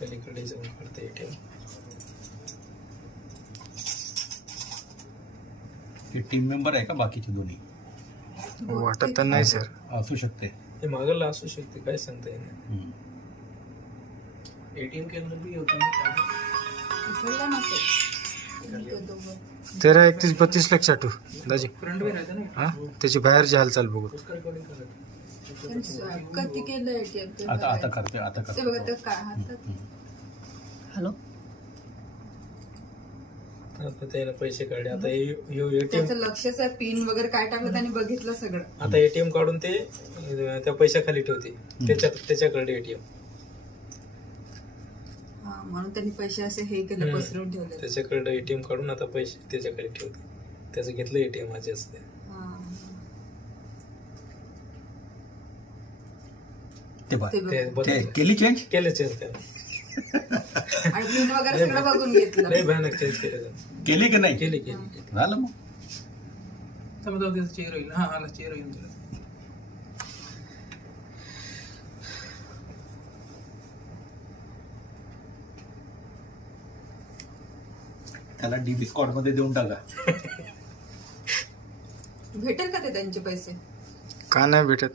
पलीकडे जाऊन काढते ATM. ते टीम मेंबर आहे का बाकीचे दोन्ही? वाटत तर नाही सर. असू शकते. हे मागला असू शकते, काय सांगता येईल. ATM केंद्र भी होतं ना उचलला नसेल ते दोघं. 13, 31, 32 लाख चाटू दाजी. फ्रंट में रहता ना हा त्याची बाहेरची हालचाल बघू. उसका रिकॉर्डिंग करा. त्यांनी स्वाईप कधी केलं ATM ते आता बघायचं. करते ते बघा ते काय हातात. हॅलो. आता त्याला पैसे काढले. आता ATM, त्याचं लक्षच आहे, पिन वगैरे काय टाकलं त्यांनी बघितलं सगळं. आता ATM काढून ते त्या पैशाखाली ठेवते. त्याच्याकडे ATM. हा म्हणून त्यांनी पैसे असे हे केले, पसरवून ठेवले. त्याच्याकडे ATM काढून आता पैसे त्याच्याकडे ठेवते. त्याचं घेतलं ATM माझे असते. ते बघ. ते ते बघ. ते केली चेंज? केलं चेंज त्यानं. आणि पिन वगैरे सगळं बघून घेतलं. लय भयानक चेंज केलं त्यानं. केली की नाही? केली. झालं मग. समजा त्याचं चेहरा होईल. हा आला चेहरा येऊन तुला. त्याला DB स्कॉट मध्ये देऊन टाका. भेटेल का ते त्यांचे पैसे? का नाही भेटत?